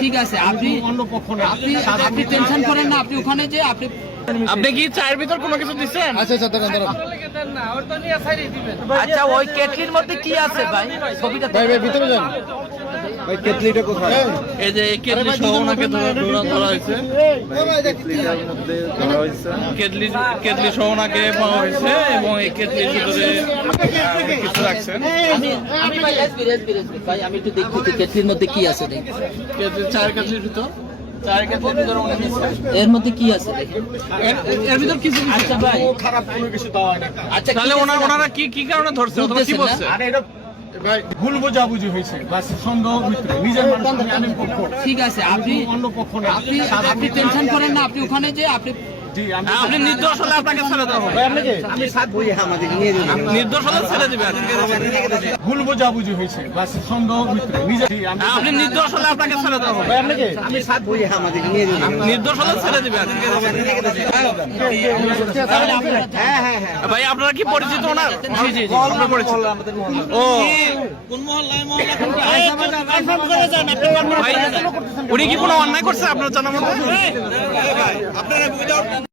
ঠিক আছে, আপনি আপনি টেনশন করেন না, আপনি ওখানে যে আপনি কি চায়ের ভিতর কোনো কিছু দিচ্ছেন? আচ্ছা, ওই কেটলির মধ্যে কি আছে ভাই? ছবিটা ভিতরে যান ভাই। কেটলিটা কোথায়? এই যে কেটলি সহ ওনাকে ধরা হয়েছে, কেটলি সহ ওনাকে পাওয়া হয়েছে এবং এই কেটলির ভিতরে কিছু রাখছেন। আমি ভাই ভাই আমি একটু দেখি কেটলির মধ্যে কি আছে, দেখি চায়ের কেটলির ভিতর এর মধ্যে কি আছে এর ভিতর কিছু। আচ্ছা ভাই, খারাপ কোনো কিছু দেওয়া হয় না। আচ্ছা, তাহলে ওনারা কি কারণে ধরছে অথবা কি বলছে? আরে এটা ভাই ভুল বোঝাবুঝি হয়েছে, বাস সন্দেহ ভিতরে নিজের মানুষ আনেন পক্ষ। ঠিক আছে, আপনি অন্য পক্ষ না, আপনি টেনশন করেন না, আপনি ওখানে যে আপনি নির্দোষ হলে আপনাকে ছেড়ে দেওয়া হবে। আমি সাথ বই আমাদের নিয়ে যাবেন, নির্দোষ হলে ছেড়ে দিবে। ভুল বোঝাবুঝি হয়েছে, বাস সন্দেহ ভিতরে নিজের আপনি নির্দোষ হলে আপনাকে ছেড়ে দেওয়া হবে। আমি সাথ বই আমাদের নিয়ে যাবেন, নির্দোষ হলে ছেড়ে দিবে। হ্যাঁ হ্যাঁ হ্যাঁ ভাই আপনারা কি পরিচিত ওনার? জি জি আমরা পরিচিত। ও কোন মহল্লায় উনি কি কোনো অন্যায় করছে আপনার জানা মতো?